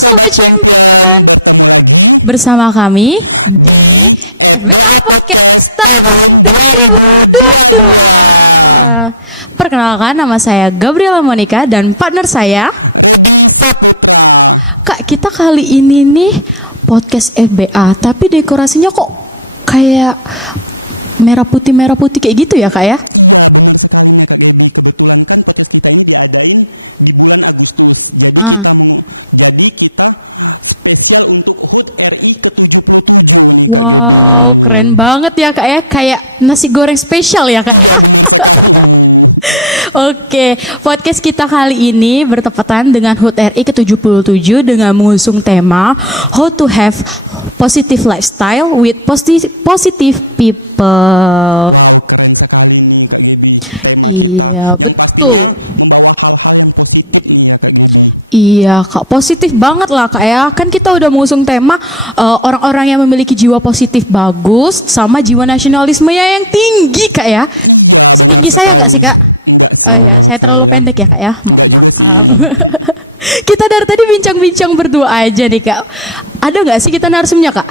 Sobat Champion, bersama kami di FBA Podcast tahun 2022. Perkenalkan, nama saya Gabriela Monica dan partner saya Kak. Kita kali ini nih podcast FBA, tapi dekorasinya kok kayak merah putih kayak gitu ya Kak ya? Wow, keren banget ya Kak ya, kayak nasi goreng spesial ya Kak. Oke, podcast kita kali ini bertepatan dengan HUT RI ke-77 dengan mengusung tema How to have positive lifestyle with positive people. Iya, betul. Iya Kak, positif banget lah Kak ya. Kan kita udah mengusung tema orang-orang yang memiliki jiwa positif bagus sama jiwa nasionalismenya yang tinggi Kak ya. Setinggi saya gak sih Kak? Oh ya, saya terlalu pendek ya Kak ya, maaf. Kita dari tadi bincang-bincang berdua aja nih Kak. Ada gak sih kita narsumnya Kak?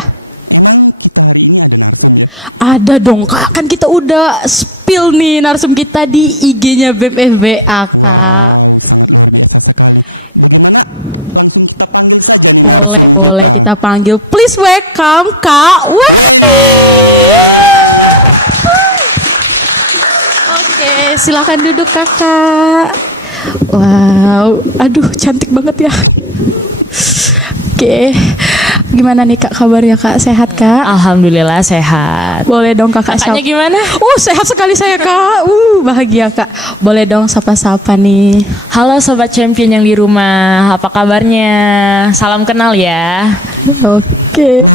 Ada dong Kak, kan kita udah spill nih narsum kita di IG-nya BEM FBA Kak. Boleh kita panggil. Please welcome Kak Wati. Oke, silakan duduk Kakak. Wow, aduh cantik banget ya. Oke, gimana nih Kak kabarnya Kak? Sehat Kak? Alhamdulillah sehat. Boleh dong Kakak Kakaknya gimana? Sehat sekali saya Kak. Bahagia Kak. Boleh dong sapa-sapa nih. Halo Sobat Champion yang di rumah, apa kabarnya? Salam kenal ya. Oke.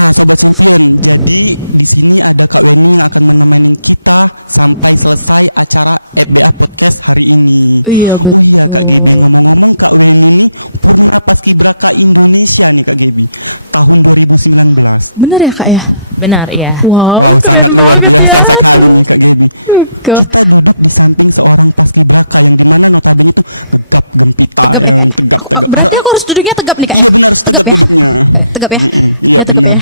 Iya betul. Benar ya Kak ya? Benar ya. Wow, keren banget ya. Kok tegap ya Kak? Berarti aku harus duduknya tegap nih Kak ya? Tegap ya? Tegap ya? Ya tegap ya.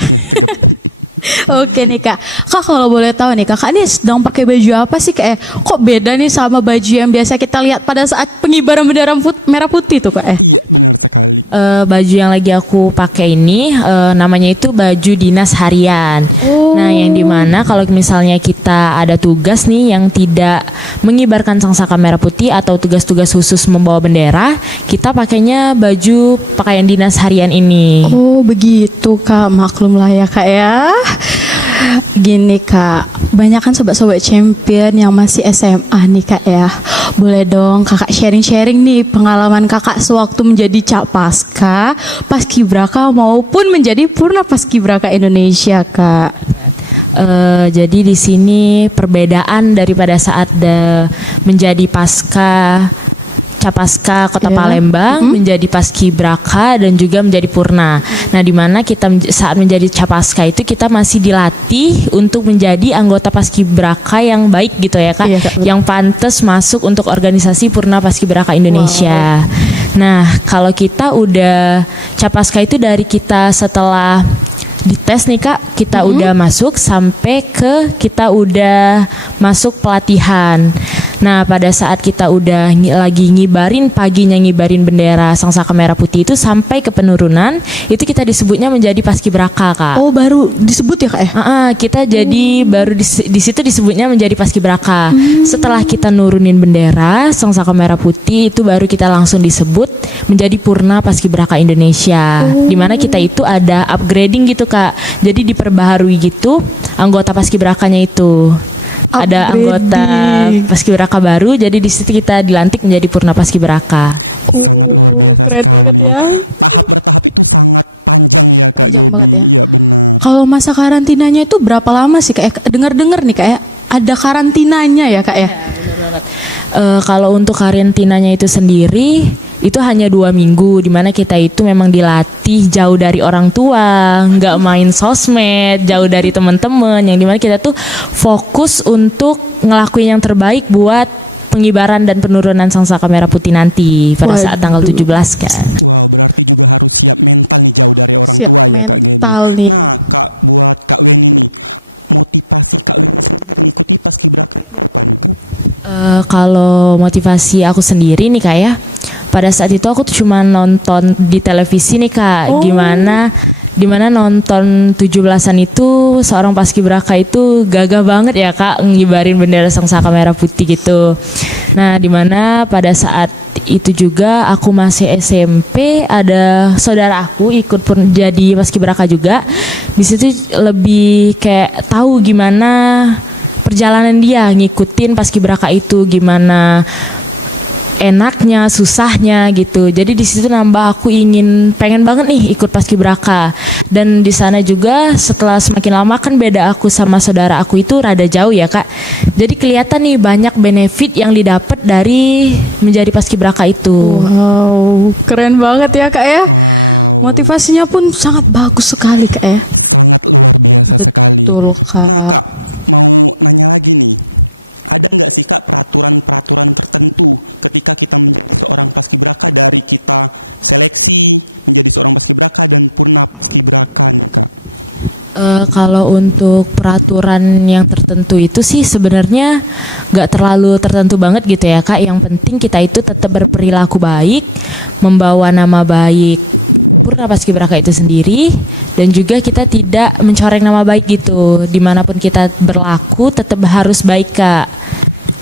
Oke nih Kak. Kak kalau boleh tahu nih Kakak ini sedang pakai baju apa sih Kak? Kok beda nih sama baju yang biasa kita lihat pada saat pengibaran bendera merah putih tuh Kak? Baju yang lagi aku pakai ini namanya itu baju dinas harian. Nah, yang dimana kalau misalnya kita ada tugas nih yang tidak mengibarkan sangsaka merah putih atau tugas-tugas khusus membawa bendera, kita pakainya baju pakaian dinas harian ini. Oh begitu Kak, maklum lah ya Kak ya. Gini Kak, banyak kan sobat-sobat champion yang masih SMA nih Kak ya. Boleh dong Kakak sharing-sharing nih pengalaman Kakak sewaktu menjadi Capaska, Paskibraka maupun menjadi Purna Paskibraka Indonesia Kak. Jadi di sini perbedaan daripada saat menjadi Capaska Kota Palembang menjadi Paskibraka dan juga menjadi Purna. Nah, di mana kita saat menjadi Capaska itu kita masih dilatih untuk menjadi anggota Paskibraka yang baik gitu ya Kak, yang pantas masuk untuk organisasi Purna Paskibraka Indonesia. Nah, kalau kita udah Capaska itu dari kita setelah dites nih Kak, kita udah masuk sampai ke kita udah masuk pelatihan. Nah, pada saat kita udah lagi paginya ngibarin bendera sangsaka merah putih itu sampai ke penurunan, itu kita disebutnya menjadi Paskibraka Kak. Oh, baru disebut ya Kak ya? Kita jadi baru di situ disebutnya menjadi Paskibraka. Setelah kita nurunin bendera sangsaka merah putih itu baru kita langsung disebut menjadi Purna Paskibraka Indonesia. Dimana kita itu ada upgrading gitu Kak. Jadi diperbaharui gitu anggota Paskibrakanya itu. Ada anggota Paskibraka baru, jadi di situ kita dilantik menjadi Purna Paskibraka. Keren banget ya. Panjang banget ya. Kalau masa karantinanya itu berapa lama sih Kak? Dengar-dengar nih Kak ya, ada karantinanya ya Kak ya? Benar banget. Kalau untuk karantinanya itu sendiri itu hanya 2 minggu, dimana kita itu memang dilatih jauh dari orang tua, nggak main sosmed, jauh dari teman-teman, yang dimana kita tuh fokus untuk ngelakuin yang terbaik buat pengibaran dan penurunan sangsaka merah putih nanti pada saat tanggal 17 kan. Siap mental nih. Kalau motivasi aku sendiri nih kak ya, pada saat itu aku tuh cuma nonton di televisi nih kak, dimana nonton 17-an itu seorang paskibraka itu gagah banget ya kak, ngibarin bendera Sangsaka Merah Putih gitu. Nah dimana pada saat itu juga aku masih SMP, ada saudara aku ikut pun jadi paskibraka juga. Di situ lebih kayak tahu gimana perjalanan dia ngikutin paskibraka itu, gimana enaknya, susahnya gitu. Jadi di situ nambah aku pengen banget nih ikut paskibraka. Dan di sana juga setelah semakin lama kan beda aku sama saudara aku itu rada jauh ya kak. Jadi kelihatan nih banyak benefit yang didapat dari menjadi paskibraka itu. Wow, keren banget ya kak ya. Motivasinya pun sangat bagus sekali kak ya. Betul kak. Kalau untuk peraturan yang tertentu itu sih sebenarnya nggak terlalu tertentu banget gitu ya kak. Yang penting kita itu tetap berperilaku baik, membawa nama baik Purna Paskibraka itu sendiri, dan juga kita tidak mencoreng nama baik gitu. Dimanapun kita berlaku tetap harus baik kak.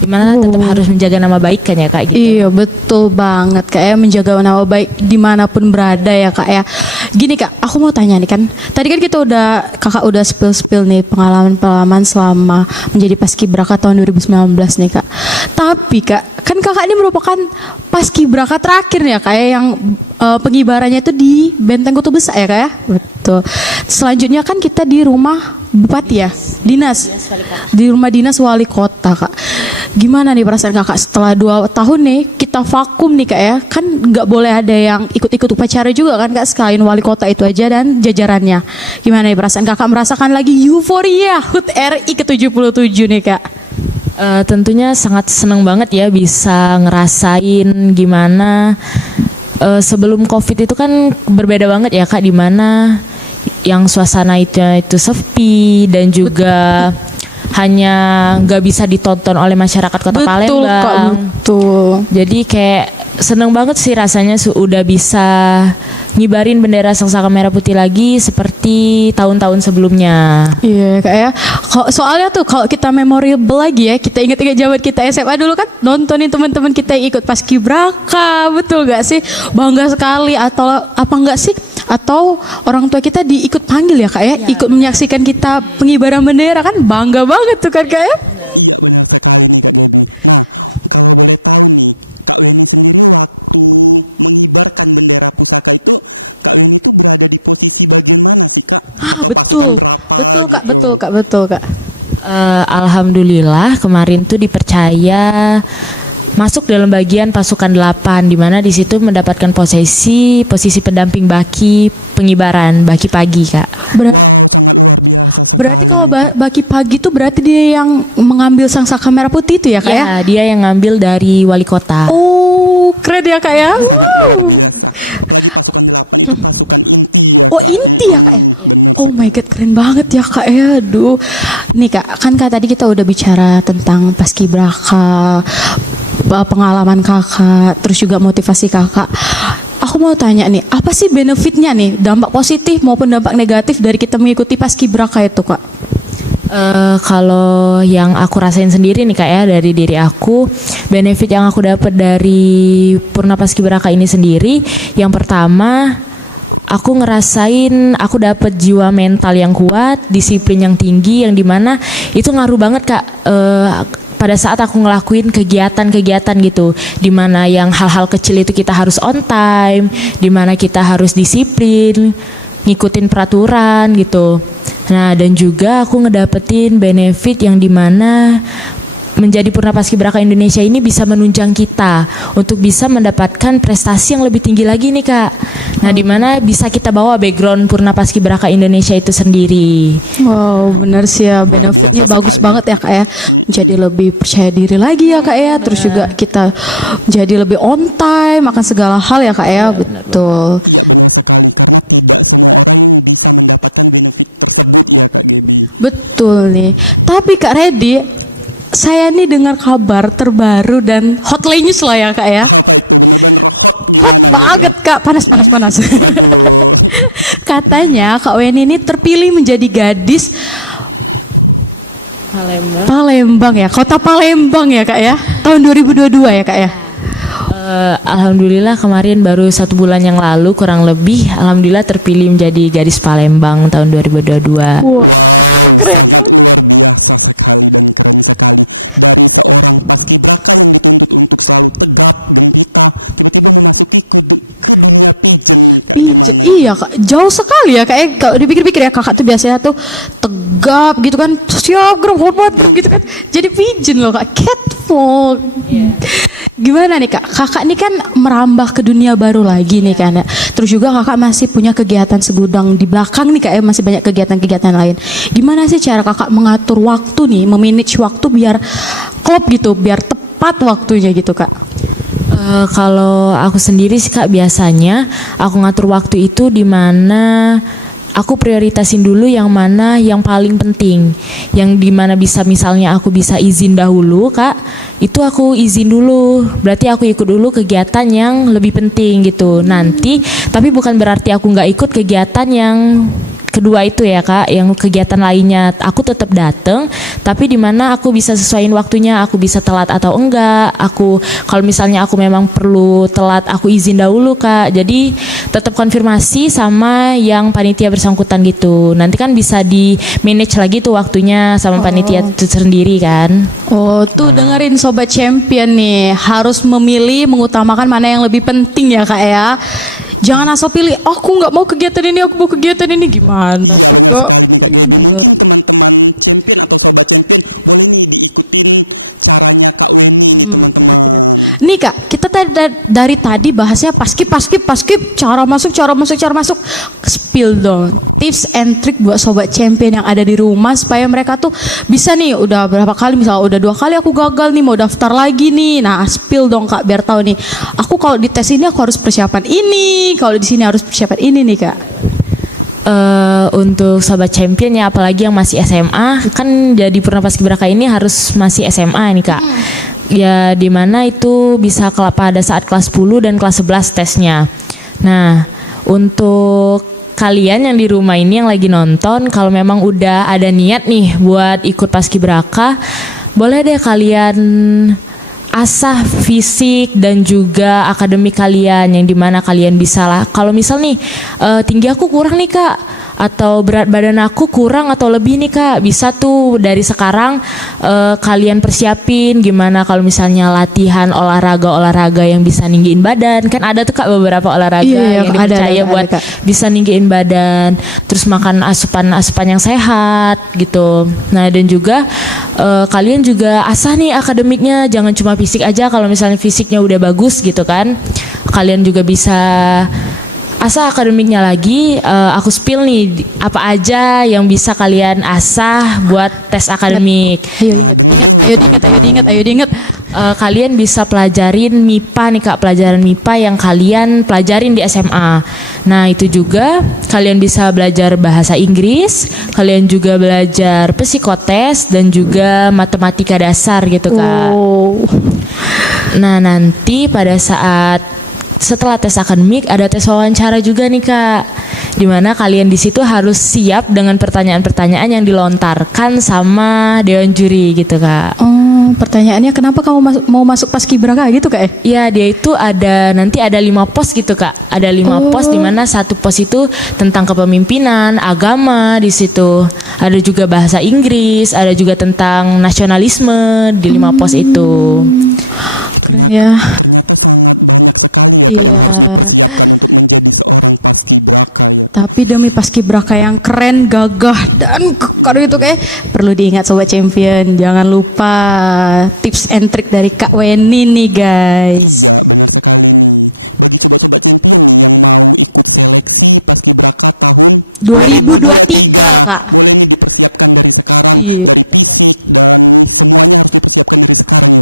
Dimana tetap harus menjaga nama baik kan ya kak gitu. Iya betul banget kak ya, menjaga nama baik dimanapun berada ya kak ya. Gini kak, aku mau tanya nih kan, tadi kan kakak udah spill nih pengalaman selama menjadi paskibraka tahun 2019 nih kak. Tapi kak, kan kakak ini merupakan paskibraka terakhir nih ya kak ya, yang pengibarannya itu di Benteng Kota Besar ya kak ya. Betul. Selanjutnya kan kita di rumah Bupati ya, dinas, di rumah dinas wali kota kak. Gimana nih perasaan kakak setelah 2 tahun nih kita vakum nih kak ya? Kan nggak boleh ada yang ikut-ikut upacara juga kan kak, selain wali kota itu aja dan jajarannya. Gimana nih perasaan kakak merasakan lagi euforia HUT RI ke-77 nih kak? Tentunya sangat senang banget ya bisa ngerasain gimana sebelum COVID itu kan berbeda banget ya kak, di mana yang suasana itu sepi dan juga hanya nggak bisa ditonton oleh masyarakat Kota Palembang. Betul kak, betul. Jadi kayak seneng banget sih rasanya udah bisa ngibarin bendera Sangsaka Merah Putih lagi seperti tahun-tahun sebelumnya. Iya kak ya. Soalnya tuh kalau kita memorable lagi ya, kita ingat-ingat zaman kita SMA dulu kan, nontonin teman-teman kita yang ikut paskibraka, betul gak sih? Bangga sekali. Atau apa enggak sih? Atau orang tua kita diikut panggil ya kak ya, ikut menyaksikan kita pengibaran bendera, kan bangga banget tuh kan kak ya. Betul kak. Alhamdulillah kemarin tuh dipercaya masuk dalam bagian pasukan 8, di mana di situ mendapatkan posisi pendamping baki pengibaran baki pagi kak. Berarti kalau baki pagi itu berarti dia yang mengambil Sangsaka Merah Putih itu ya kak ya? Ya, dia yang ngambil dari wali kota. Oh, keren ya kak ya. Oh, inti ya kak ya? Oh my god, keren banget ya kak ya. Aduh. Nih kak, kan kak tadi kita udah bicara tentang paskibraka, pengalaman kakak, terus juga motivasi kakak. Aku mau tanya nih, apa sih benefitnya nih, dampak positif maupun dampak negatif dari kita mengikuti paskibraka itu kak? Kalau yang aku rasain sendiri nih kak ya, dari diri aku, benefit yang aku dapat dari Purna Paskibraka ini sendiri, yang pertama aku ngerasain aku dapat jiwa mental yang kuat, disiplin yang tinggi, yang dimana itu ngaruh banget kak pada saat aku ngelakuin kegiatan-kegiatan gitu, dimana yang hal-hal kecil itu kita harus on time, dimana kita harus disiplin, ngikutin peraturan gitu. Nah dan juga aku ngedapetin benefit yang dimana menjadi Purna Paskibraka Indonesia ini bisa menunjang kita untuk bisa mendapatkan prestasi yang lebih tinggi lagi nih kak. Nah dimana bisa kita bawa background Purna Paskibraka Indonesia itu sendiri. Wow, benar sih ya, benefitnya bagus banget ya kak ya. Jadi lebih percaya diri lagi ya kak ya. Terus juga kita jadi lebih on time akan segala hal ya kak ya. Betul. Betul nih. Tapi Kak Redi, saya nih dengar kabar terbaru dan hotline news lah ya Kak ya. Hot banget Kak, panas. Katanya Kak Weni ini terpilih menjadi gadis Palembang ya, kota Palembang ya Kak ya, tahun 2022 ya Kak ya. Alhamdulillah kemarin baru 1 bulan yang lalu kurang lebih, alhamdulillah terpilih menjadi gadis Palembang tahun 2022. Wow, keren. Pijen, iya Kak, jauh sekali ya Kak. Kalau dipikir-pikir ya kakak tuh biasanya tuh tegap gitu kan, siap gerak hormat gitu kan. Jadi pijen loh Kak, catwalk. Gimana nih Kak? Kakak nih kan merambah ke dunia baru lagi nih kan ya. Terus juga kakak masih punya kegiatan segudang di belakang nih Kak ya, masih banyak kegiatan-kegiatan lain. Gimana sih cara kakak mengatur waktu nih, memanage waktu biar klop gitu, biar tepat waktunya gitu Kak? Kalau aku sendiri sih Kak, biasanya aku ngatur waktu itu di mana aku prioritasin dulu yang mana yang paling penting, yang dimana bisa misalnya aku bisa izin dahulu Kak, itu aku izin dulu, berarti aku ikut dulu kegiatan yang lebih penting gitu nanti, tapi bukan berarti aku nggak ikut kegiatan yang kedua itu ya Kak, yang kegiatan lainnya aku tetap datang, tapi di mana aku bisa sesuaiin waktunya, aku bisa telat atau enggak, aku kalau misalnya aku memang perlu telat aku izin dahulu Kak, jadi tetap konfirmasi sama yang panitia bersangkutan gitu, nanti kan bisa di manage lagi tuh waktunya sama panitia itu sendiri kan. Oh tuh dengerin Sobat Champion nih, harus memilih mengutamakan mana yang lebih penting ya Kak ya. Jangan asal pilih, aku nggak mau kegiatan ini, aku mau kegiatan ini, gimana sih Kak? Bener. Ingat. Nih Kak, kita dari tadi bahasnya paskib, cara masuk, spill dong tips and trick buat Sobat Champion yang ada di rumah supaya mereka tuh bisa nih, udah berapa kali misalnya udah 2 kali aku gagal nih, mau daftar lagi nih, nah spill dong Kak biar tahu nih, aku kalau di tes ini aku harus persiapan ini, kalau di sini harus persiapan ini nih Kak. Untuk Sobat Champion ya, apalagi yang masih SMA, kan jadi Purna Paskibraka ini harus masih SMA nih Kak. Ya dimana itu bisa pada saat kelas 10 dan kelas 11 tesnya. Nah untuk kalian yang di rumah ini yang lagi nonton, kalau memang udah ada niat nih buat ikut Paskibraka, boleh deh kalian asah fisik dan juga akademik kalian, yang dimana kalian bisa lah, kalau misal nih tinggi aku kurang nih Kak, atau berat badan aku kurang atau lebih nih Kak, bisa tuh dari sekarang kalian persiapin gimana kalau misalnya latihan olahraga yang bisa ninggiin badan, kan ada tuh Kak beberapa olahraga yang dipercaya buat bisa ninggiin badan, terus makan asupan yang sehat gitu. Nah dan juga kalian juga asah nih akademiknya, jangan cuma fisik aja, kalau misalnya fisiknya udah bagus gitu kan, kalian juga bisa asah akademiknya lagi. Aku spill nih apa aja yang bisa kalian asah buat tes akademik. Ayo diingat. Kalian bisa pelajarin MIPA nih Kak, pelajaran MIPA yang kalian pelajarin di SMA. Nah itu juga kalian bisa belajar bahasa Inggris, kalian juga belajar psikotes dan juga matematika dasar gitu Kak. Nah nanti pada saat setelah tes akademik ada tes wawancara juga nih Kak, dimana kalian di situ harus siap dengan pertanyaan-pertanyaan yang dilontarkan sama dewan juri gitu Kak. Oh pertanyaannya kenapa kamu mau masuk Paskibraka gitu Kak ya? Iya dia itu nanti ada 5 pos gitu Kak, ada 5 pos, dimana 1 pos itu tentang kepemimpinan, agama di situ, ada juga bahasa Inggris, ada juga tentang nasionalisme di 5 pos itu. Keren ya. Iya. Tapi demi Paskibraka yang keren, gagah dan kekar itu kayak perlu diingat Sobat Champion, jangan lupa tips and trick dari Kak Weni nih guys. ...2023 Kak. Iya.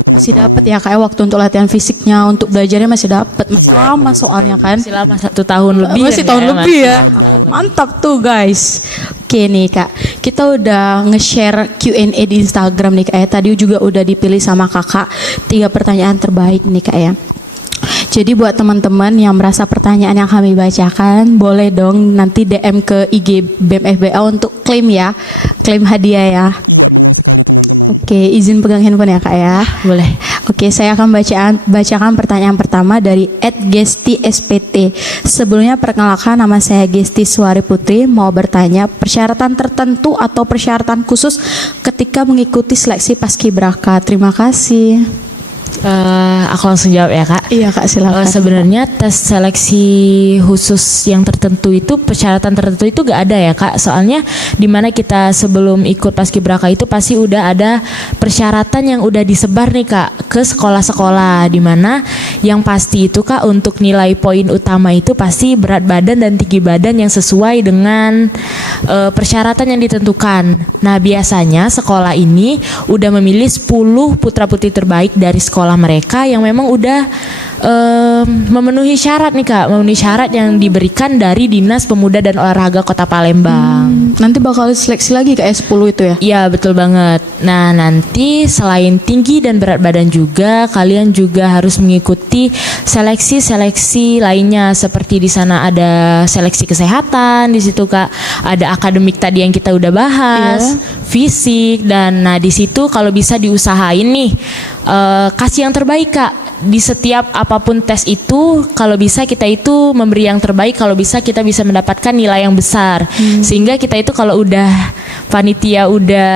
Masih dapat ya Kak waktu untuk latihan fisiknya, untuk belajarnya masih dapat, masih lama soalnya kan, masih lama 1 tahun lebih masih tahun lebih ya. Mantap tuh guys. Oke nih Kak, kita udah nge-share Q&A di Instagram nih Kak ya. Tadi juga udah dipilih sama Kakak 3 pertanyaan terbaik nih Kak ya. Jadi buat teman-teman yang merasa pertanyaan yang kami bacakan, boleh dong nanti DM ke IG BEM FBA untuk klaim ya, klaim hadiah ya. Oke, izin pegang handphone ya Kak ya. Boleh. Oke, saya akan bacakan pertanyaan pertama dari @gesti_spt. Sebelumnya perkenalkan, nama saya Gesti Suari Putri. Mau bertanya, persyaratan tertentu atau persyaratan khusus ketika mengikuti seleksi Paskibraka? Terima kasih. Aku langsung jawab ya Kak. Iya Kak, silakan. Sebenarnya tes seleksi khusus yang tertentu itu, persyaratan tertentu itu gak ada ya Kak. Soalnya dimana kita sebelum ikut Paskibraka itu pasti udah ada persyaratan yang udah disebar nih Kak ke sekolah-sekolah. Dimana yang pasti itu Kak, untuk nilai poin utama itu pasti berat badan dan tinggi badan yang sesuai dengan persyaratan yang ditentukan. Nah biasanya sekolah ini udah memilih 10 putra-putri terbaik dari sekolah mereka yang memang udah memenuhi syarat nih Kak, memenuhi syarat yang diberikan dari Dinas Pemuda dan Olahraga Kota Palembang. Nanti bakal seleksi lagi ke S10 itu ya? Iya betul banget. Nah nanti selain tinggi dan berat badan juga, kalian juga harus mengikuti seleksi-seleksi lainnya, seperti di sana ada seleksi kesehatan di situ Kak, ada akademik tadi yang kita udah bahas, fisik, dan nah di situ kalau bisa diusahain nih kasih yang terbaik Kak. Di setiap apapun tes itu, kalau bisa kita itu memberi yang terbaik, kalau bisa kita bisa mendapatkan nilai yang besar. Sehingga kita itu kalau udah panitia udah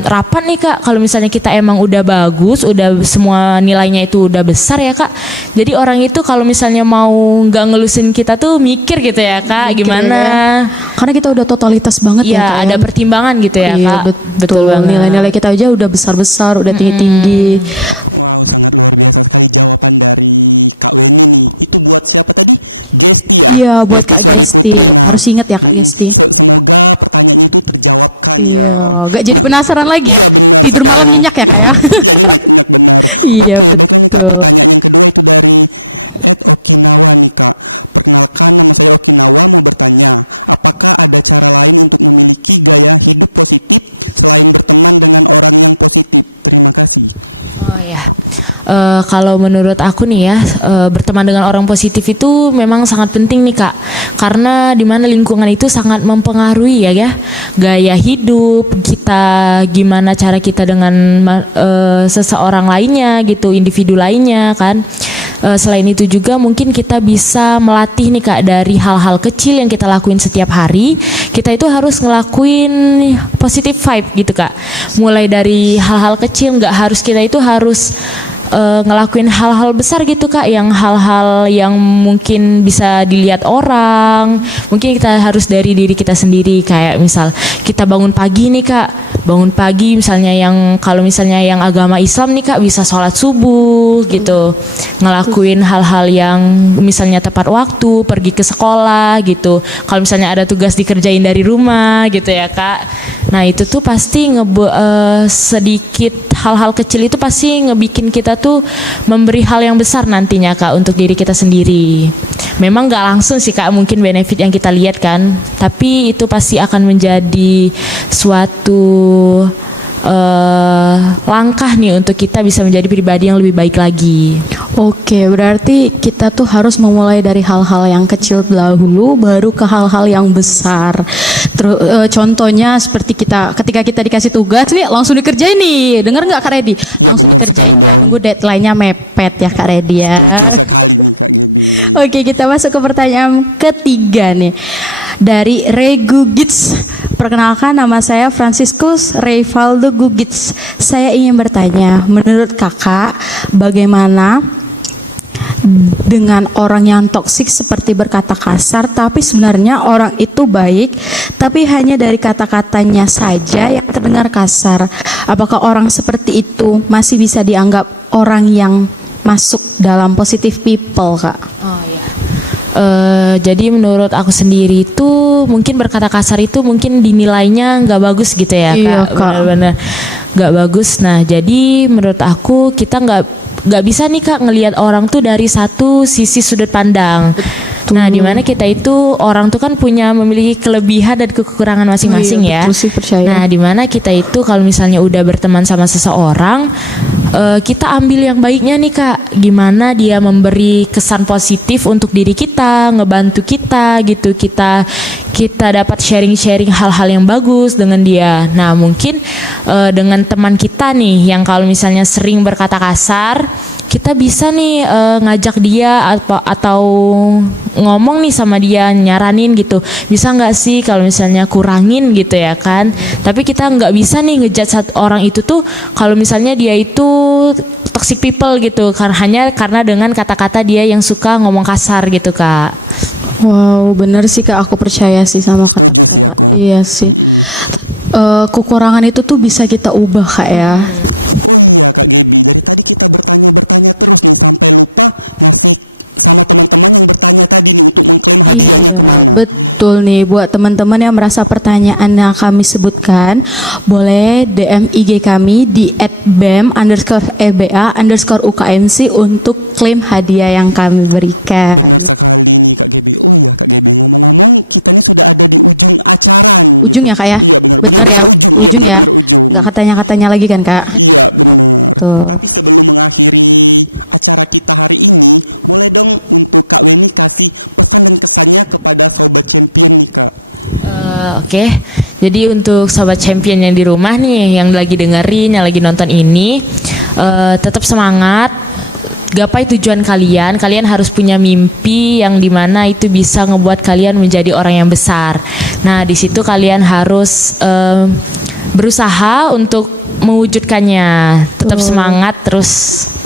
rapat nih Kak, kalau misalnya kita emang udah bagus, udah semua nilainya itu udah besar ya Kak. Jadi orang itu kalau misalnya mau nggak ngelusin kita tuh mikir gitu ya Kak, Mikir, gimana? ya. Karena kita udah totalitas banget ya Kak. Ada pertimbangan gitu ya Iya, Kak. betul banget. Nilai-nilai kita aja udah besar-besar, udah tinggi-tinggi. Iya, buat Kak Gesti. Harus ingat ya Kak Gesti. Iya, gak jadi penasaran lagi ya. Tidur malam nyenyak ya Kak ya. Iya, betul. Oh ya. Kalau menurut aku nih ya, berteman dengan orang positif itu memang sangat penting nih Kak, karena dimana lingkungan itu sangat mempengaruhi ya gaya hidup kita, gimana cara kita dengan seseorang lainnya gitu, individu lainnya kan. Selain itu juga mungkin kita bisa melatih nih Kak, dari hal-hal kecil yang kita lakuin setiap hari, kita itu harus ngelakuin positive vibe gitu Kak. Mulai dari hal-hal kecil, nggak harus kita itu harus ngelakuin hal-hal besar gitu Kak, yang hal-hal yang mungkin bisa dilihat orang. Mungkin kita harus dari diri kita sendiri, kayak misal kita bangun pagi nih Kak, bangun pagi misalnya yang kalau misalnya yang agama Islam nih Kak, bisa sholat subuh gitu, ngelakuin hal-hal yang misalnya tepat waktu, pergi ke sekolah gitu. Kalau misalnya ada tugas dikerjain dari rumah gitu ya Kak. Nah itu tuh pasti sedikit hal-hal kecil itu pasti ngebikin kita tuh memberi hal yang besar nantinya Kak untuk diri kita sendiri. Memang nggak langsung sih Kak mungkin benefit yang kita lihat kan, tapi itu pasti akan menjadi suatu langkah nih untuk kita bisa menjadi pribadi yang lebih baik lagi. Oke, berarti kita tuh harus memulai dari hal-hal yang kecil dahulu, baru ke hal-hal yang besar. Terus contohnya seperti ketika kita dikasih tugas nih, langsung dikerjain nih. Dengar nggak Kak Redi? Langsung dikerjain, jangan nunggu deadline-nya mepet ya Kak Redi ya. Oke, kita masuk ke pertanyaan ketiga nih. Dari Regu Gits. Perkenalkan, nama saya Franciscus Reyvaldo Gugits. Saya ingin bertanya, menurut Kakak bagaimana dengan orang yang toksik seperti berkata kasar, tapi sebenarnya orang itu baik, tapi hanya dari kata-katanya saja yang terdengar kasar. Apakah orang seperti itu masih bisa dianggap orang yang masuk dalam positive people, Kak? Oh ya. Jadi menurut aku sendiri itu mungkin berkata kasar itu mungkin dinilainya nggak bagus gitu ya Kak. Iya, Kak. Benar-benar nggak bagus. Nah jadi menurut aku kita nggak bisa nih Kak ngelihat orang tuh dari satu sisi sudut pandang. Nah, dimana kita itu orang tuh kan memiliki kelebihan dan kekurangan masing-masing ya. Betul sih, percaya. Nah, dimana kita itu kalau misalnya udah berteman sama seseorang, kita ambil yang baiknya nih Kak. Gimana dia memberi kesan positif untuk diri kita, ngebantu kita gitu. Kita dapat sharing-sharing hal-hal yang bagus dengan dia. Nah, mungkin dengan teman kita nih yang kalau misalnya sering berkata kasar, kita bisa nih ngajak dia atau ngomong nih sama dia, nyaranin gitu. Bisa nggak sih kalau misalnya kurangin gitu ya kan. Tapi kita nggak bisa nih ngejudge orang itu tuh kalau misalnya dia itu toxic people gitu. Hanya karena dengan kata-kata dia yang suka ngomong kasar gitu Kak. Wow, bener sih Kak, aku percaya sih sama kata-kata. Iya sih. Kekurangan itu tuh bisa kita ubah Kak ya. Iya, betul nih buat teman-teman yang merasa pertanyaan yang kami sebutkan, boleh DM IG kami di @bem_eba_ukmc untuk klaim hadiah yang kami berikan. Ujung ya Kak ya? Bener ya, ujung ya? Nggak katanya-katanya lagi kan Kak? Tuh. Oke. Jadi untuk sobat champion yang di rumah nih, yang lagi dengerin, yang lagi nonton ini, tetap semangat. Gapai tujuan kalian. Kalian harus punya mimpi yang dimana itu bisa ngebuat kalian menjadi orang yang besar. Nah, di situ kalian harus berusaha untuk mewujudkannya. Tetap semangat terus.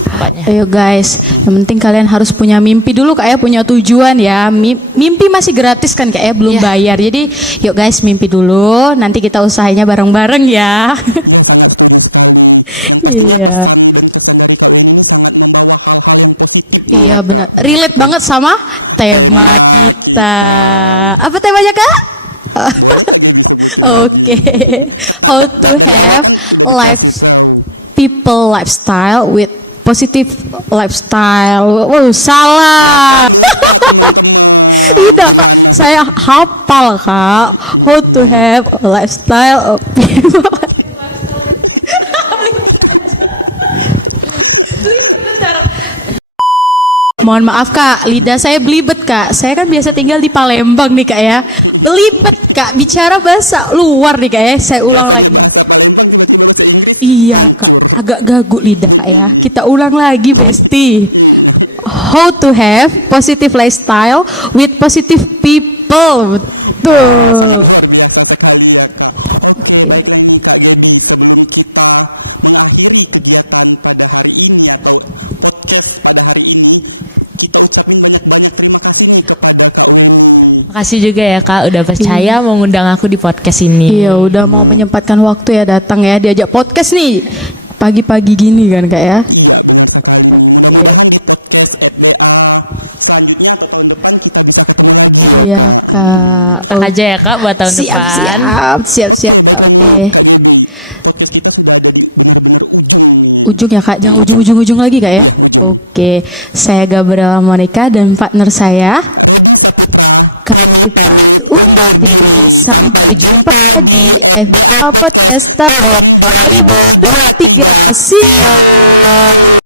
Pokoknya. Ayo guys, yang penting kalian harus punya mimpi dulu Kak ya, punya tujuan ya. Mimpi masih gratis kan Kak ya, belum bayar. Jadi yuk guys, mimpi dulu, nanti kita usahanya bareng-bareng ya. Iya. Iya benar, relate banget sama tema kita. Apa temanya Kak? Oke. How to have people lifestyle with positive lifestyle. Wow, salah. Udah Kak, saya hafal Kak. How to have a lifestyle of people. Mohon maaf Kak, lidah saya belibet Kak. Saya kan biasa tinggal di Palembang nih Kak ya. Belibet Kak, bicara bahasa luar nih Kak ya. Saya ulang lagi. Iya Kak, agak gaguk lidah Kak ya. Kita ulang lagi Besti. How to have positive lifestyle with positive people. Betul. Makasih juga ya Kak udah percaya mengundang aku di podcast ini. Iya, udah mau menyempatkan waktu ya datang ya, diajak podcast nih pagi-pagi gini kan Kak ya. Iya Kak. Tak aja ya Kak buat tahun depan. Siap. Oke. Ujung ya Kak, jangan ujung lagi Kak ya. Oke, saya Gabriela Monica dan partner saya. Kami undur diri, sampai jumpa di FA Podcast tahun 2023. Siap.